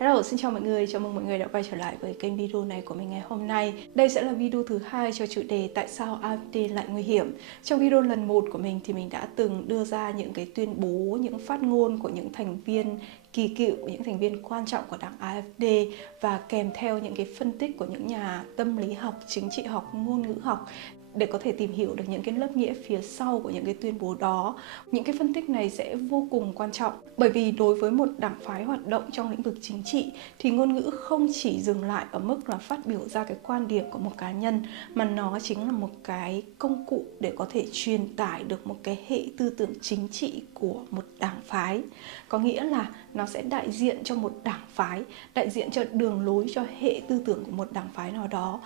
Hello, xin chào mọi người, chào mừng mọi người đã quay trở lại với kênh video này của mình ngày hôm nay. Đây sẽ là video thứ hai cho chủ đề tại sao AfD lại nguy hiểm. Trong video lần 1 của mình thì mình đã từng đưa ra những cái tuyên bố, những phát ngôn của những thành viên kỳ cựu, những thành viên quan trọng của đảng AfD và kèm theo những cái phân tích của những nhà tâm lý học, chính trị học, ngôn ngữ học để có thể tìm hiểu được những cái lớp nghĩa phía sau của những cái tuyên bố đó. Những cái phân tích này sẽ vô cùng quan trọng bởi vì đối với một đảng phái hoạt động trong lĩnh vực chính trị thì ngôn ngữ không chỉ dừng lại ở mức là phát biểu ra cái quan điểm của một cá nhân, mà nó chính là một cái công cụ để có thể truyền tải được một cái hệ tư tưởng chính trị của một đảng phái. Có nghĩa là nó sẽ đại diện cho một đảng phái, đại diện cho đường lối, cho hệ tư tưởng của một đảng phái nào đó.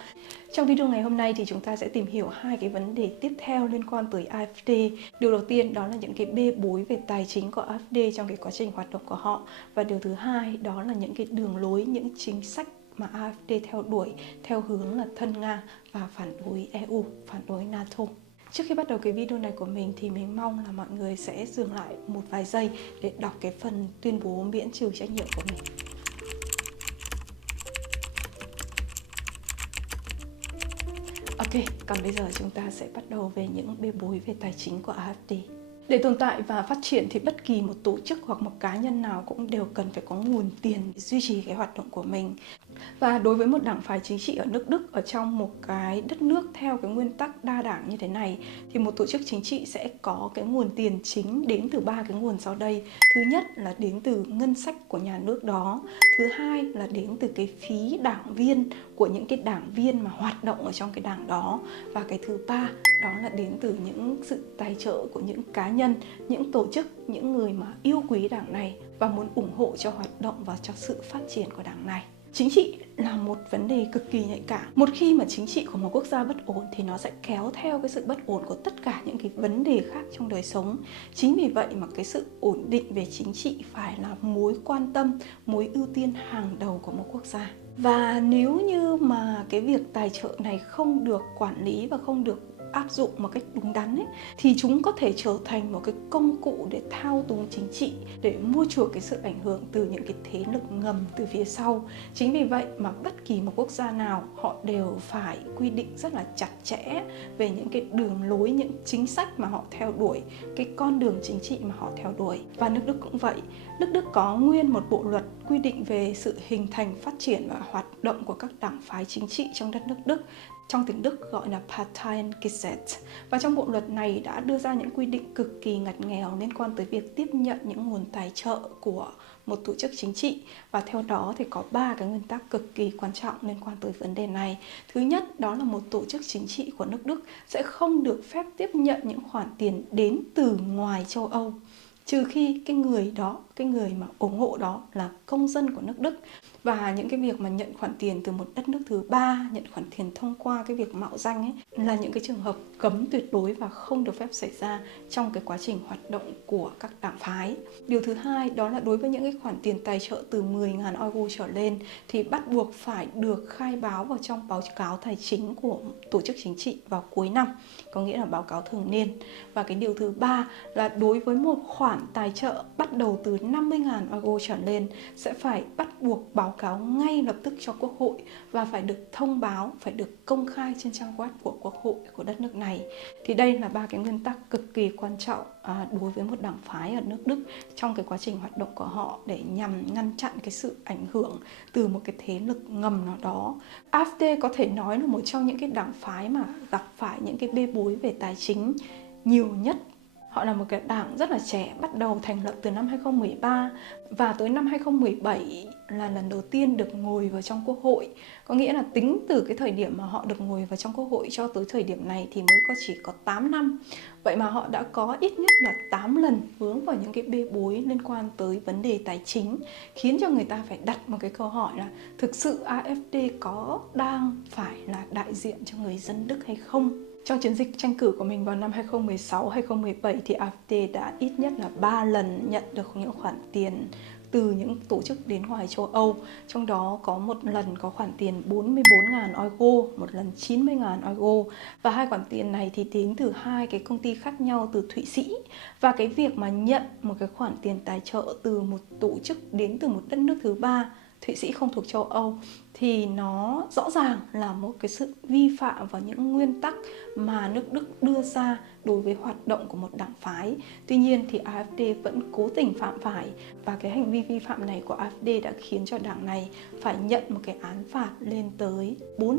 Trong video ngày hôm nay thì chúng ta sẽ tìm hiểu hai cái vấn đề tiếp theo liên quan tới AfD. Điều đầu tiên đó là những cái bê bối về tài chính của AfD trong cái quá trình hoạt động của họ. Và điều thứ hai đó là những cái đường lối, những chính sách mà AfD theo đuổi theo hướng là thân Nga và phản đối EU, phản đối NATO. Trước khi bắt đầu cái video này của mình thì mình mong là mọi người sẽ dừng lại một vài giây để đọc cái phần tuyên bố miễn trừ trách nhiệm của mình. Ok, còn bây giờ chúng ta sẽ bắt đầu về những bê bối về tài chính của AfD. Để tồn tại và phát triển thì bất kỳ một tổ chức hoặc một cá nhân nào cũng đều cần phải có nguồn tiền để duy trì cái hoạt động của mình. Và đối với một đảng phái chính trị ở nước Đức, ở trong một cái đất nước theo cái nguyên tắc đa đảng như thế này, thì một tổ chức chính trị sẽ có cái nguồn tiền chính đến từ 3 cái nguồn sau đây. Thứ nhất là đến từ ngân sách của nhà nước đó. Thứ hai là đến từ cái phí đảng viên của những cái đảng viên mà hoạt động ở trong cái đảng đó. Và cái thứ ba đó là đến từ những sự tài trợ của những cá nhân, những tổ chức, những người mà yêu quý đảng này và muốn ủng hộ cho hoạt động và cho sự phát triển của đảng này. Chính trị là một vấn đề cực kỳ nhạy cảm. Một khi mà chính trị của một quốc gia bất ổn thì nó sẽ kéo theo cái sự bất ổn của tất cả những cái vấn đề khác trong đời sống. Chính vì vậy mà cái sự ổn định về chính trị phải là mối quan tâm, mối ưu tiên hàng đầu của một quốc gia. Và nếu như mà cái việc tài trợ này không được quản lý và không được áp dụng một cách đúng đắn ấy, thì chúng có thể trở thành một cái công cụ để thao túng chính trị, để mua chuộc cái sự ảnh hưởng từ những cái thế lực ngầm từ phía sau. Chính vì vậy mà bất kỳ một quốc gia nào họ đều phải quy định rất là chặt chẽ về những cái đường lối, những chính sách mà họ theo đuổi, cái con đường chính trị mà họ theo đuổi. Và nước Đức cũng vậy. Nước Đức có nguyên một bộ luật quy định về sự hình thành, phát triển và hoạt động của các đảng phái chính trị trong đất nước Đức. Trong tiếng Đức gọi là Parteiengesetz. Và trong bộ luật này đã đưa ra những quy định cực kỳ ngặt nghèo liên quan tới việc tiếp nhận những nguồn tài trợ của một tổ chức chính trị. Và theo đó thì có 3 cái nguyên tắc cực kỳ quan trọng liên quan tới vấn đề này. Thứ nhất đó là một tổ chức chính trị của nước Đức sẽ không được phép tiếp nhận những khoản tiền đến từ ngoài châu Âu, trừ khi cái người đó, cái người mà ủng hộ đó là công dân của nước Đức. Và những cái việc mà nhận khoản tiền từ một đất nước thứ ba, nhận khoản tiền thông qua cái việc mạo danh ấy, là những cái trường hợp cấm tuyệt đối và không được phép xảy ra trong cái quá trình hoạt động của các đảng phái. Điều thứ hai đó là đối với những cái khoản tiền tài trợ từ 10.000 euro trở lên thì bắt buộc phải được khai báo vào trong báo cáo tài chính của tổ chức chính trị vào cuối năm, có nghĩa là báo cáo thường niên. Và cái điều thứ ba là đối với một khoản tài trợ bắt đầu từ 50.000 euro trở lên sẽ phải bắt buộc báo cáo ngay lập tức cho Quốc hội và phải được thông báo, phải được công khai trên trang web của Quốc hội của đất nước này. Thì đây là 3 cái nguyên tắc cực kỳ quan trọng đối với một đảng phái ở nước Đức trong cái quá trình hoạt động của họ để nhằm ngăn chặn cái sự ảnh hưởng từ một cái thế lực ngầm nào đó. AfD có thể nói là một trong những cái đảng phái mà gặp phải những cái bê bối về tài chính nhiều nhất. Họ là một cái đảng rất là trẻ, bắt đầu thành lập từ năm 2013 và tới năm 2017 là lần đầu tiên được ngồi vào trong Quốc hội. Có nghĩa là tính từ cái thời điểm mà họ được ngồi vào trong Quốc hội cho tới thời điểm này thì mới chỉ có 8 năm. Vậy mà họ đã có ít nhất là 8 lần vướng vào những cái bê bối liên quan tới vấn đề tài chính, khiến cho người ta phải đặt một cái câu hỏi là thực sự AfD có đang phải là đại diện cho người dân Đức hay không? Trong chiến dịch tranh cử của mình vào năm 2016-2017 thì AfD đã ít nhất là 3 lần nhận được những khoản tiền từ những tổ chức đến ngoài châu Âu. Trong đó có một lần có khoản tiền 44.000 euro, một lần 90.000 euro. Và hai khoản tiền này thì đến từ hai cái công ty khác nhau từ Thụy Sĩ. Và cái việc mà nhận một cái khoản tiền tài trợ từ một tổ chức đến từ một đất nước thứ ba Thụy Sĩ không thuộc châu Âu, thì nó rõ ràng là một cái sự vi phạm vào những nguyên tắc mà nước Đức đưa ra đối với hoạt động của một đảng phái. Tuy nhiên thì AfD vẫn cố tình phạm phải, và cái hành vi vi phạm này của AfD đã khiến cho đảng này phải nhận một cái án phạt lên tới 400.000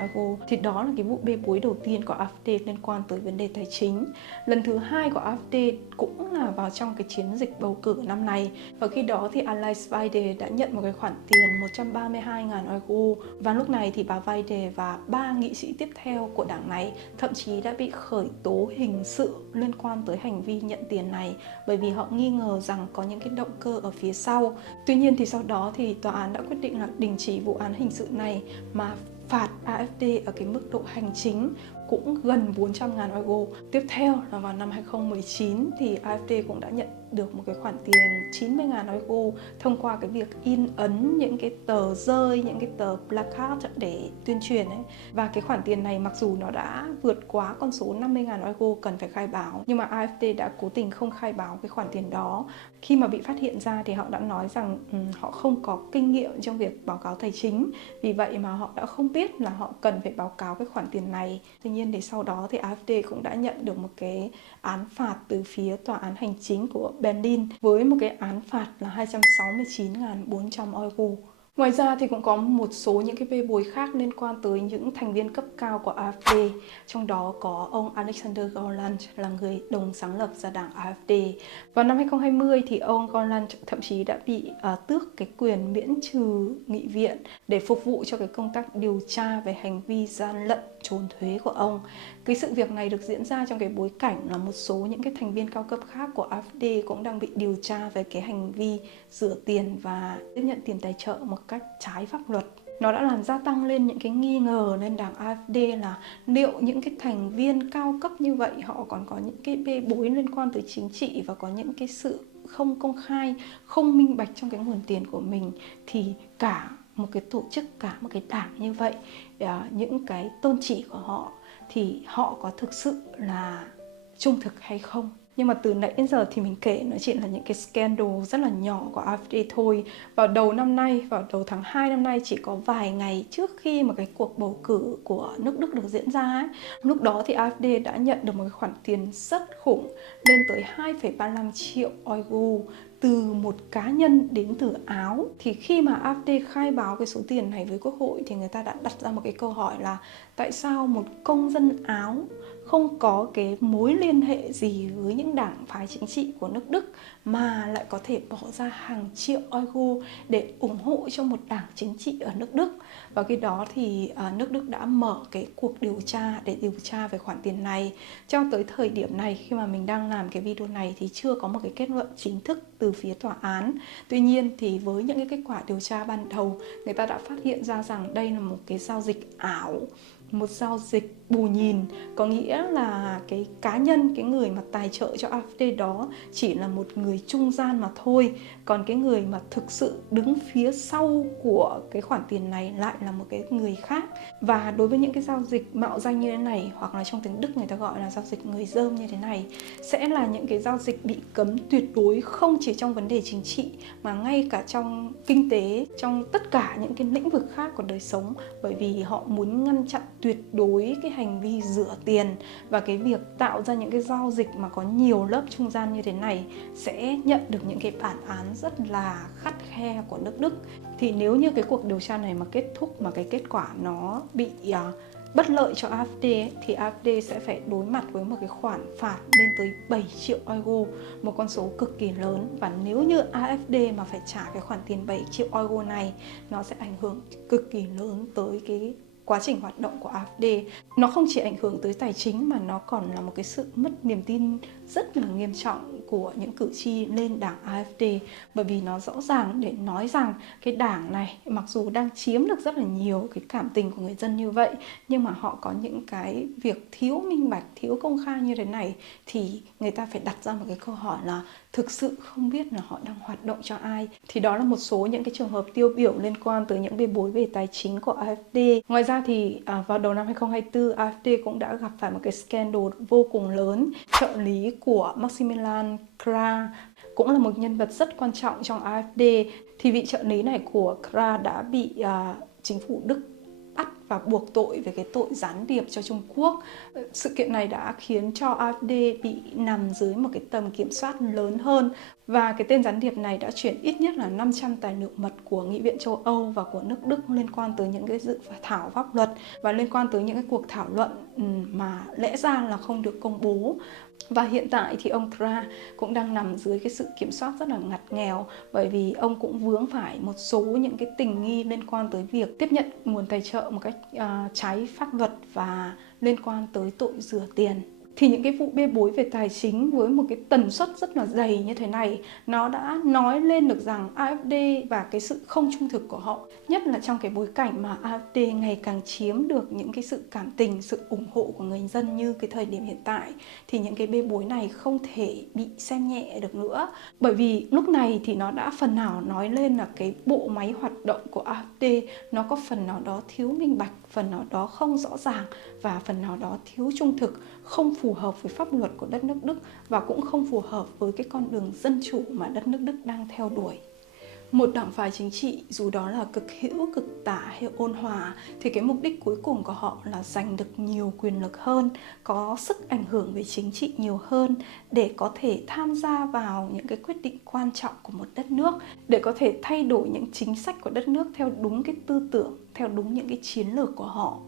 euro. Thì đó là cái vụ bê bối đầu tiên của AfD liên quan tới vấn đề tài chính. Lần thứ hai của AfD cũng là vào trong cái chiến dịch bầu cử năm nay, và khi đó thì Alice Weidel đã nhận một cái khoản tiền 132.000 euro, và lúc này thì bà Weidel và 3 nghị sĩ tiếp theo của đảng này thậm chí đã bị khởi tố hình sự liên quan tới hành vi nhận tiền này, bởi vì họ nghi ngờ rằng có những cái động cơ ở phía sau. Tuy nhiên thì sau đó thì tòa án đã quyết định là đình chỉ vụ án hình sự này mà phạt AfD ở cái mức độ hành chính cũng gần 400.000 euro. Tiếp theo là vào năm 2019 thì AfD cũng đã nhận được một cái khoản tiền 90.000 euro thông qua cái việc in ấn những cái tờ rơi, những cái tờ placard để tuyên truyền ấy. Và cái khoản tiền này mặc dù nó đã vượt quá con số 50.000 euro cần phải khai báo, nhưng mà AfD đã cố tình không khai báo cái khoản tiền đó. Khi mà bị phát hiện ra thì họ đã nói rằng họ không có kinh nghiệm trong việc báo cáo tài chính, vì vậy mà họ đã không biết là họ cần phải báo cáo cái khoản tiền này. Tuy nhiên thì sau đó thì AfD cũng đã nhận được một cái án phạt từ phía tòa án hành chính của Berlin với một cái án phạt là 269.400 euro. Ngoài ra thì cũng có một số những cái bê bối khác liên quan tới những thành viên cấp cao của AfD. Trong đó có ông Alexander Gauland là người đồng sáng lập ra đảng AfD. Vào năm 2020 thì ông Gauland thậm chí đã bị tước cái quyền miễn trừ nghị viện để phục vụ cho cái công tác điều tra về hành vi gian lận trốn thuế của ông. Cái sự việc này được diễn ra trong cái bối cảnh là một số những cái thành viên cao cấp khác của AfD cũng đang bị điều tra về cái hành vi rửa tiền và tiếp nhận tiền tài trợ một cách trái pháp luật. Nó đã làm gia tăng lên những cái nghi ngờ lên đảng AfD là liệu những cái thành viên cao cấp như vậy họ còn có những cái bê bối liên quan tới chính trị và có những cái sự không công khai, không minh bạch trong cái nguồn tiền của mình, thì cả một cái tổ chức, cả một cái đảng như vậy, những cái tôn chỉ của họ thì họ có thực sự là trung thực hay không. Nhưng mà từ nãy đến giờ thì mình kể nó chỉ là những cái scandal rất là nhỏ của AfD thôi. Vào đầu năm nay, vào đầu tháng 2 năm nay, chỉ có vài ngày trước khi mà cái cuộc bầu cử của nước Đức được diễn ra ấy, lúc đó thì AfD đã nhận được một cái khoản tiền rất khủng lên tới 2,35 triệu euro từ một cá nhân đến từ Áo. Thì khi mà AfD khai báo cái số tiền này với Quốc hội thì người ta đã đặt ra một cái câu hỏi là tại sao một công dân Áo không có cái mối liên hệ gì với những đảng phái chính trị của nước Đức mà lại có thể bỏ ra hàng triệu euro để ủng hộ cho một đảng chính trị ở nước Đức. Và khi đó thì nước Đức đã mở cái cuộc điều tra để điều tra về khoản tiền này. Cho tới thời điểm này, khi mà mình đang làm cái video này thì chưa có một cái kết luận chính thức từ phía tòa án. Tuy nhiên thì với những cái kết quả điều tra ban đầu, người ta đã phát hiện ra rằng đây là một cái giao dịch ảo, một giao dịch bù nhìn, có nghĩa là cái cá nhân, cái người mà tài trợ cho AfD đó chỉ là một người trung gian mà thôi, còn cái người mà thực sự đứng phía sau của cái khoản tiền này lại là một cái người khác. Và đối với những cái giao dịch mạo danh như thế này, hoặc là trong tiếng Đức người ta gọi là giao dịch người dơm như thế này, sẽ là những cái giao dịch bị cấm tuyệt đối, không chỉ trong vấn đề chính trị mà ngay cả trong kinh tế, trong tất cả những cái lĩnh vực khác của đời sống, bởi vì họ muốn ngăn chặn tuyệt đối cái hành vi rửa tiền. Và cái việc tạo ra những cái giao dịch mà có nhiều lớp trung gian như thế này sẽ nhận được những cái bản án rất là khắt khe của nước Đức. Thì nếu như cái cuộc điều tra này mà kết thúc mà cái kết quả nó bị bất lợi cho AfD ấy, thì AfD sẽ phải đối mặt với một cái khoản phạt lên tới 7 triệu euro, một con số cực kỳ lớn. Và nếu như AfD mà phải trả cái khoản tiền 7 triệu euro này, nó sẽ ảnh hưởng cực kỳ lớn tới cái quá trình hoạt động của AfD. Nó không chỉ ảnh hưởng tới tài chính mà nó còn là một cái sự mất niềm tin rất là nghiêm trọng của những cử tri lên đảng AfD, bởi vì nó rõ ràng để nói rằng cái đảng này mặc dù đang chiếm được rất là nhiều cái cảm tình của người dân như vậy, nhưng mà họ có những cái việc thiếu minh bạch, thiếu công khai như thế này, thì người ta phải đặt ra một cái câu hỏi là thực sự không biết là họ đang hoạt động cho ai. Thì đó là một số những cái trường hợp tiêu biểu liên quan tới những bê bối về tài chính của AfD. Ngoài ra thì vào đầu năm 2024, AfD cũng đã gặp phải một cái scandal vô cùng lớn. Trợ lý của Maximilian Krah cũng là một nhân vật rất quan trọng trong AfD, thì vị trợ lý này của Krah đã bị chính phủ Đức bắt và buộc tội về cái tội gián điệp cho Trung Quốc. Sự kiện này đã khiến cho AfD bị nằm dưới một cái tầm kiểm soát lớn hơn, và cái tên gián điệp này đã chuyển ít nhất là 500 tài liệu mật của Nghị viện châu Âu và của nước Đức liên quan tới những cái dự thảo pháp luật và liên quan tới những cái cuộc thảo luận mà lẽ ra là không được công bố. Và hiện tại thì ông Krah cũng đang nằm dưới cái sự kiểm soát rất là ngặt nghèo, bởi vì ông cũng vướng phải một số những cái tình nghi liên quan tới việc tiếp nhận nguồn tài trợ một cách trái pháp luật và liên quan tới tội rửa tiền. Thì những cái vụ bê bối về tài chính với một cái tần suất rất là dày như thế này, nó đã nói lên được rằng AfD và cái sự không trung thực của họ, nhất là trong cái bối cảnh mà AfD ngày càng chiếm được những cái sự cảm tình, sự ủng hộ của người dân như cái thời điểm hiện tại, thì những cái bê bối này không thể bị xem nhẹ được nữa. Bởi vì lúc này thì nó đã phần nào nói lên là cái bộ máy hoạt động của AfD nó có phần nào đó thiếu minh bạch, phần nào đó không rõ ràng và phần nào đó thiếu trung thực, không phù hợp với pháp luật của đất nước Đức và cũng không phù hợp với cái con đường dân chủ mà đất nước Đức đang theo đuổi. Một đảng phái chính trị, dù đó là cực hữu, cực tả hay ôn hòa, thì cái mục đích cuối cùng của họ là giành được nhiều quyền lực hơn, có sức ảnh hưởng về chính trị nhiều hơn, để có thể tham gia vào những cái quyết định quan trọng của một đất nước, để có thể thay đổi những chính sách của đất nước theo đúng cái tư tưởng, theo đúng những cái chiến lược của họ.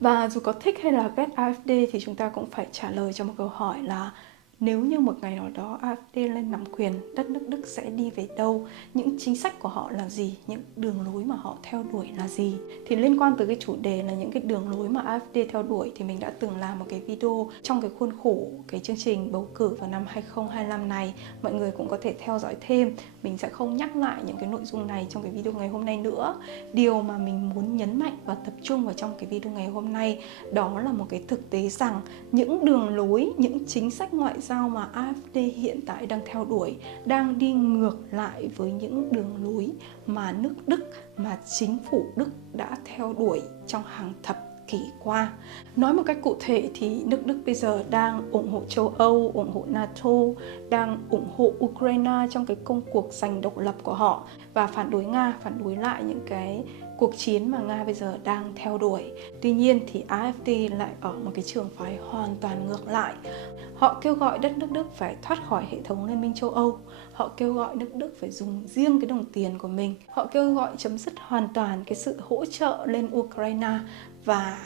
Và dù có thích hay là ghét AfD thì chúng ta cũng phải trả lời cho một câu hỏi là nếu như một ngày nào đó AfD lên nắm quyền, đất nước Đức sẽ đi về đâu? Những chính sách của họ là gì? Những đường lối mà họ theo đuổi là gì? Thì liên quan tới cái chủ đề là những cái đường lối mà AfD theo đuổi thì mình đã từng làm một cái video trong cái khuôn khổ cái chương trình bầu cử vào năm 2025 này. Mọi người cũng có thể theo dõi thêm. Mình sẽ không nhắc lại những cái nội dung này trong cái video ngày hôm nay nữa. Điều mà mình muốn nhấn mạnh và tập trung vào trong cái video ngày hôm nay đó là một cái thực tế rằng những đường lối, những chính sách ngoại giao mà AfD hiện tại đang theo đuổi đang đi ngược lại với những đường lối mà nước Đức, mà chính phủ Đức đã theo đuổi trong hàng thập kỷ qua. Nói một cách cụ thể thì nước Đức bây giờ đang ủng hộ châu Âu, ủng hộ NATO, đang ủng hộ Ukraine trong cái công cuộc giành độc lập của họ và phản đối Nga, phản đối lại những cái cuộc chiến mà Nga bây giờ đang theo đuổi. Tuy nhiên thì AfD lại ở một cái trường phái hoàn toàn ngược lại. Họ kêu gọi đất nước Đức phải thoát khỏi hệ thống Liên minh châu Âu. Họ kêu gọi nước Đức phải dùng riêng cái đồng tiền của mình. Họ kêu gọi chấm dứt hoàn toàn cái sự hỗ trợ lên Ukraine. Và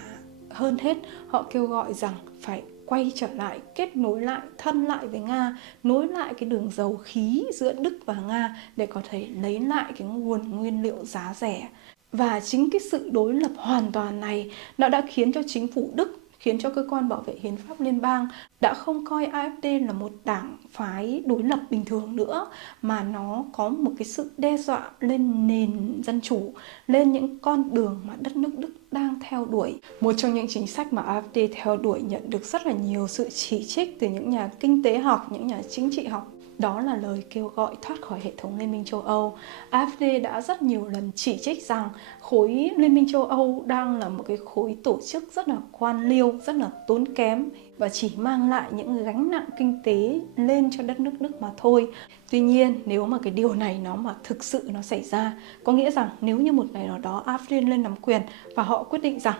hơn hết, họ kêu gọi rằng phải quay trở lại, kết nối lại, thân lại với Nga, nối lại cái đường dầu khí giữa Đức và Nga để có thể lấy lại cái nguồn nguyên liệu giá rẻ. Và chính cái sự đối lập hoàn toàn này nó đã khiến cho chính phủ Đức, khiến cho cơ quan bảo vệ hiến pháp liên bang đã không coi AfD là một đảng phái đối lập bình thường nữa, mà nó có một cái sự đe dọa lên nền dân chủ, lên những con đường mà đất nước Đức đang theo đuổi. Một trong những chính sách mà AfD theo đuổi nhận được rất là nhiều sự chỉ trích từ những nhà kinh tế học, những nhà chính trị học, đó là lời kêu gọi thoát khỏi hệ thống Liên minh châu Âu. AfD đã rất nhiều lần chỉ trích rằng khối Liên minh châu Âu đang là một cái khối tổ chức rất là quan liêu, rất là tốn kém và chỉ mang lại những gánh nặng kinh tế lên cho đất nước Đức mà thôi. Tuy nhiên, nếu mà cái điều này nó mà thực sự nó xảy ra, có nghĩa rằng nếu như một ngày nào đó AfD lên nắm quyền và họ quyết định rằng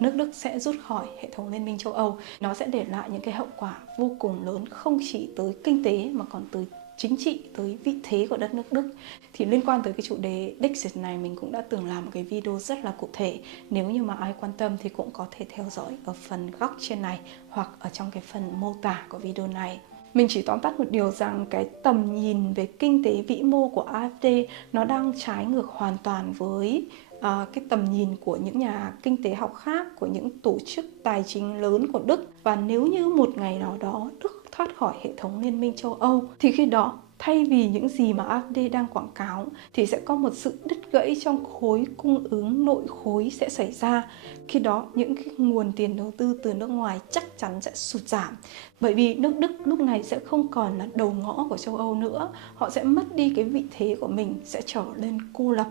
nước Đức sẽ rút khỏi hệ thống Liên minh châu Âu, nó sẽ để lại những cái hậu quả vô cùng lớn, không chỉ tới kinh tế mà còn tới chính trị, tới vị thế của đất nước Đức. Thì liên quan tới cái chủ đề Brexit này, mình cũng đã từng làm một cái video rất là cụ thể. Nếu như mà ai quan tâm thì cũng có thể theo dõi ở phần góc trên này hoặc ở trong cái phần mô tả của video này. Mình chỉ tóm tắt một điều rằng cái tầm nhìn về kinh tế vĩ mô của AfD nó đang trái ngược hoàn toàn với cái tầm nhìn của những nhà kinh tế học khác, của những tổ chức tài chính lớn của Đức. Và nếu như một ngày nào đó Đức thoát khỏi hệ thống Liên minh châu Âu thì khi đó thay vì những gì mà AfD đang quảng cáo thì sẽ có một sự đứt gãy trong khối cung ứng nội khối sẽ xảy ra. Khi đó những cái nguồn tiền đầu tư từ nước ngoài chắc chắn sẽ sụt giảm. Bởi vì nước Đức lúc này sẽ không còn là đầu ngõ của châu Âu nữa. Họ sẽ mất đi cái vị thế của mình, sẽ trở nên cô lập.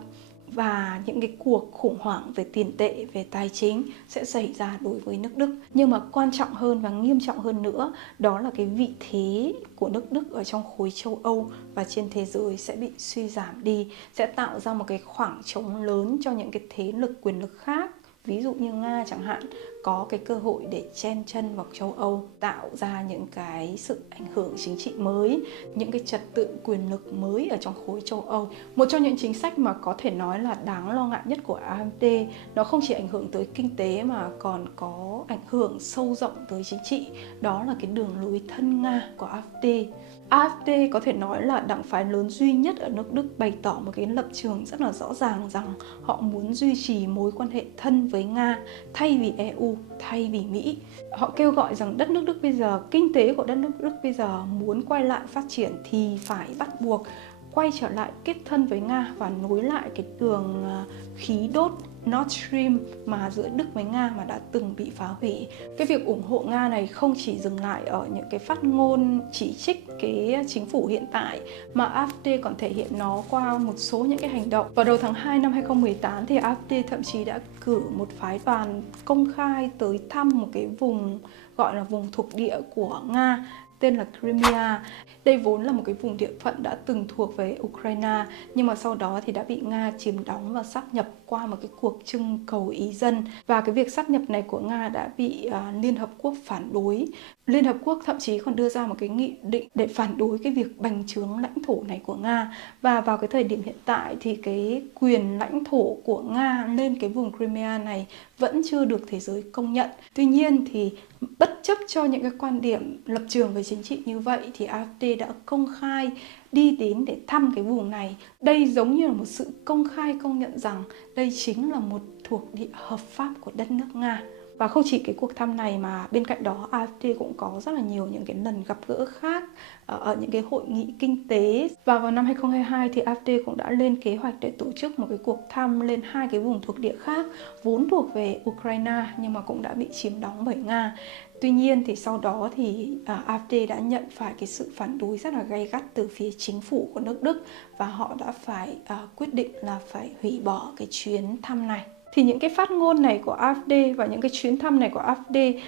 và những cái cuộc khủng hoảng về tiền tệ, về tài chính sẽ xảy ra đối với nước Đức. Nhưng mà quan trọng hơn và nghiêm trọng hơn nữa, đó là cái vị thế của nước Đức ở trong khối châu Âu và trên thế giới sẽ bị suy giảm đi, sẽ tạo ra một cái khoảng trống lớn cho những cái thế lực quyền lực khác. Ví dụ như Nga chẳng hạn, có cái cơ hội để chen chân vào châu Âu, tạo ra những cái sự ảnh hưởng chính trị mới, những cái trật tự quyền lực mới ở trong khối châu Âu. Một trong những chính sách mà có thể nói là đáng lo ngại nhất của AfD, nó không chỉ ảnh hưởng tới kinh tế mà còn có ảnh hưởng sâu rộng tới chính trị, đó là cái đường lối thân Nga của AfD. AfD có thể nói là đảng phái lớn duy nhất ở nước Đức bày tỏ một cái lập trường rất là rõ ràng rằng họ muốn duy trì mối quan hệ thân với Nga thay vì EU, thay vì Mỹ. Họ kêu gọi rằng đất nước Đức bây giờ, kinh tế của đất nước Đức bây giờ muốn quay lại phát triển thì phải bắt buộc quay trở lại kết thân với Nga và nối lại cái đường khí đốt Nord Stream mà giữa Đức với Nga mà đã từng bị phá hủy. Cái việc ủng hộ Nga này không chỉ dừng lại ở những cái phát ngôn chỉ trích cái chính phủ hiện tại, mà AfD còn thể hiện nó qua một số những cái hành động. Vào đầu tháng 2 năm 2018 thì AfD thậm chí đã cử một phái đoàn công khai tới thăm một cái vùng gọi là vùng thuộc địa của Nga, tên là Crimea. Đây vốn là một cái vùng địa phận đã từng thuộc về Ukraine, nhưng mà sau đó thì đã bị Nga chiếm đóng và sáp nhập qua một cái cuộc trưng cầu ý dân. Và cái việc sáp nhập này của Nga đã bị Liên Hợp Quốc phản đối. Liên Hợp Quốc thậm chí còn đưa ra một cái nghị định để phản đối cái việc bành trướng lãnh thổ này của Nga. Và vào cái thời điểm hiện tại thì cái quyền lãnh thổ của Nga lên cái vùng Crimea này vẫn chưa được thế giới công nhận. Tuy nhiên thì bất chấp cho những cái quan điểm lập trường về chính trị như vậy thì AfD đã công khai đi đến để thăm cái vùng này. Đây giống như là một sự công khai công nhận rằng đây chính là một thuộc địa hợp pháp của đất nước Nga. Và không chỉ cái cuộc thăm này mà bên cạnh đó AfD cũng có rất là nhiều những cái lần gặp gỡ khác ở những cái hội nghị kinh tế. Và vào năm 2022 thì AfD cũng đã lên kế hoạch để tổ chức một cái cuộc thăm lên hai cái vùng thuộc địa khác vốn thuộc về Ukraine nhưng mà cũng đã bị chiếm đóng bởi Nga. Tuy nhiên thì sau đó thì AfD đã nhận phải cái sự phản đối rất là gay gắt từ phía chính phủ của nước Đức và họ đã phải quyết định là phải hủy bỏ cái chuyến thăm này. Thì những cái phát ngôn này của AfD và những cái chuyến thăm này của AfD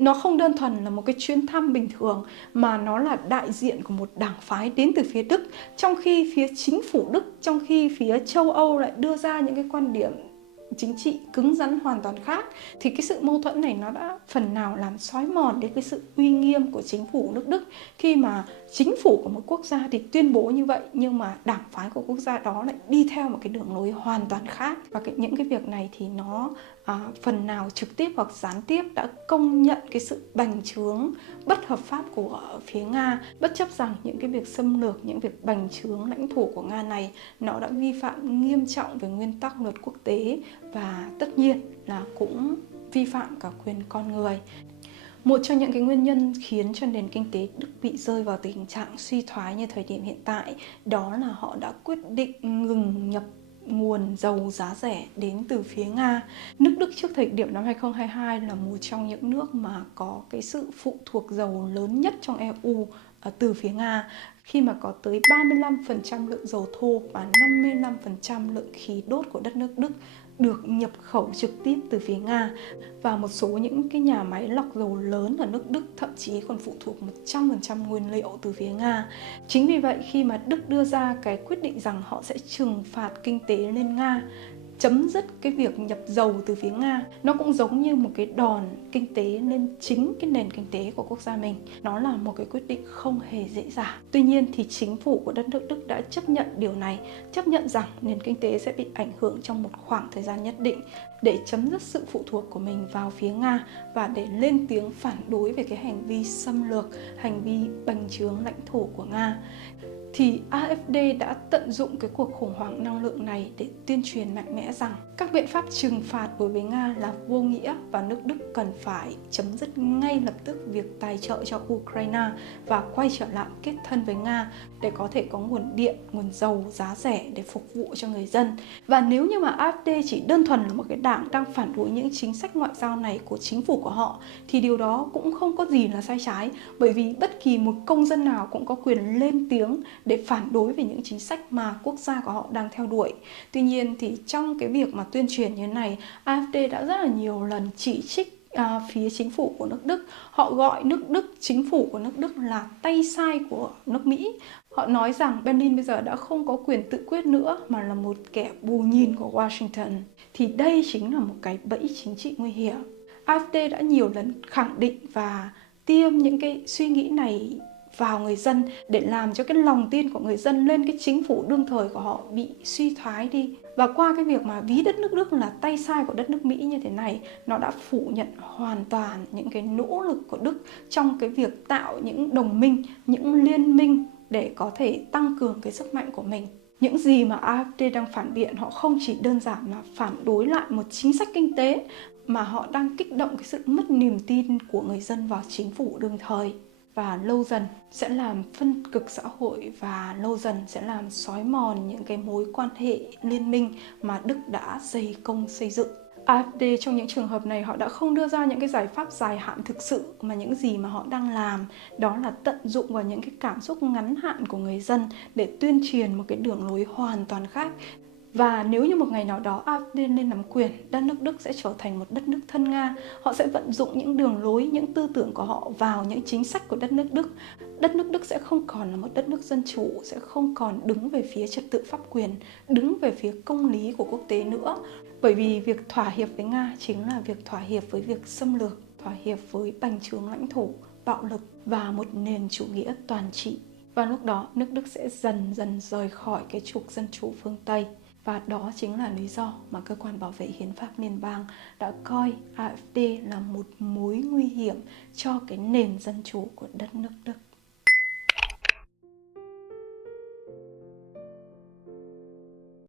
nó không đơn thuần là một cái chuyến thăm bình thường mà nó là đại diện của một đảng phái đến từ phía Đức, trong khi phía chính phủ Đức, trong khi phía châu Âu lại đưa ra những cái quan điểm chính trị cứng rắn hoàn toàn khác. Thì cái sự mâu thuẫn này nó đã phần nào làm xói mòn đến cái sự uy nghiêm của chính phủ nước Đức, khi mà chính phủ của một quốc gia thì tuyên bố như vậy nhưng mà đảng phái của quốc gia đó lại đi theo một cái đường lối hoàn toàn khác. Và những cái việc này thì nó phần nào trực tiếp hoặc gián tiếp đã công nhận cái sự bành trướng bất hợp pháp của phía Nga, bất chấp rằng những cái việc xâm lược, những việc bành trướng lãnh thổ của Nga này nó đã vi phạm nghiêm trọng về nguyên tắc luật quốc tế và tất nhiên là cũng vi phạm cả quyền con người. Một trong những cái nguyên nhân khiến cho nền kinh tế Đức bị rơi vào tình trạng suy thoái như thời điểm hiện tại, đó là họ đã quyết định ngừng nhập nguồn dầu giá rẻ đến từ phía Nga. Nước Đức trước thời điểm năm 2022 là một trong những nước mà có cái sự phụ thuộc dầu lớn nhất trong EU từ phía Nga, khi mà có tới 35% lượng dầu thô và 55% lượng khí đốt của đất nước Đức được nhập khẩu trực tiếp từ phía Nga. Và một số những cái nhà máy lọc dầu lớn ở nước Đức thậm chí còn phụ thuộc 100% nguyên liệu từ phía Nga. Chính vì vậy khi mà Đức đưa ra cái quyết định rằng họ sẽ trừng phạt kinh tế lên Nga, chấm dứt cái việc nhập dầu từ phía Nga, nó cũng giống như một cái đòn kinh tế lên chính cái nền kinh tế của quốc gia mình. Nó là một cái quyết định không hề dễ dàng. Tuy nhiên thì chính phủ của đất nước Đức đã chấp nhận điều này, chấp nhận rằng nền kinh tế sẽ bị ảnh hưởng trong một khoảng thời gian nhất định để chấm dứt sự phụ thuộc của mình vào phía Nga và để lên tiếng phản đối về cái hành vi xâm lược, hành vi bành trướng lãnh thổ của Nga. Thì AfD đã tận dụng cái cuộc khủng hoảng năng lượng này để tuyên truyền mạnh mẽ rằng các biện pháp trừng phạt đối với Nga là vô nghĩa và nước Đức cần phải chấm dứt ngay lập tức việc tài trợ cho Ukraine và quay trở lại kết thân với Nga để có thể có nguồn điện, nguồn dầu giá rẻ để phục vụ cho người dân. Và nếu như mà AfD chỉ đơn thuần là một cái đảng đang phản đối những chính sách ngoại giao này của chính phủ của họ thì điều đó cũng không có gì là sai trái, bởi vì bất kỳ một công dân nào cũng có quyền lên tiếng để phản đối về những chính sách mà quốc gia của họ đang theo đuổi. Tuy nhiên thì trong cái việc mà tuyên truyền như thế này, AfD đã rất là nhiều lần chỉ trích phía chính phủ của nước Đức. Họ gọi nước Đức, chính phủ của nước Đức là tay sai của nước Mỹ. Họ nói rằng Berlin bây giờ đã không có quyền tự quyết nữa mà là một kẻ bù nhìn của Washington. Thì đây chính là một cái bẫy chính trị nguy hiểm. AfD đã nhiều lần khẳng định và tiêm những cái suy nghĩ này vào người dân để làm cho cái lòng tin của người dân lên cái chính phủ đương thời của họ bị suy thoái đi. Và qua cái việc mà ví đất nước Đức là tay sai của đất nước Mỹ như thế này, nó đã phủ nhận hoàn toàn những cái nỗ lực của Đức trong cái việc tạo những đồng minh, những liên minh để có thể tăng cường cái sức mạnh của mình. Những gì mà AfD đang phản biện, họ không chỉ đơn giản là phản đối lại một chính sách kinh tế, mà họ đang kích động cái sự mất niềm tin của người dân vào chính phủ đương thời. Và lâu dần sẽ làm phân cực xã hội và lâu dần sẽ làm xói mòn những cái mối quan hệ liên minh mà Đức đã dày công xây dựng. AfD trong những trường hợp này họ đã không đưa ra những cái giải pháp dài hạn thực sự, mà những gì mà họ đang làm đó là tận dụng vào những cái cảm xúc ngắn hạn của người dân để tuyên truyền một cái đường lối hoàn toàn khác. Và nếu như một ngày nào đó AfD lên nắm quyền, đất nước Đức sẽ trở thành một đất nước thân Nga. Họ sẽ vận dụng những đường lối, những tư tưởng của họ vào những chính sách của đất nước Đức. Đất nước Đức sẽ không còn là một đất nước dân chủ, sẽ không còn đứng về phía trật tự pháp quyền, đứng về phía công lý của quốc tế nữa. Bởi vì việc thỏa hiệp với Nga chính là việc thỏa hiệp với việc xâm lược, thỏa hiệp với bành trướng lãnh thổ, bạo lực và một nền chủ nghĩa toàn trị. Và lúc đó nước Đức sẽ dần dần rời khỏi cái trục dân chủ phương Tây. Và đó chính là lý do mà cơ quan bảo vệ hiến pháp liên bang đã coi AfD là một mối nguy hiểm cho cái nền dân chủ của đất nước Đức.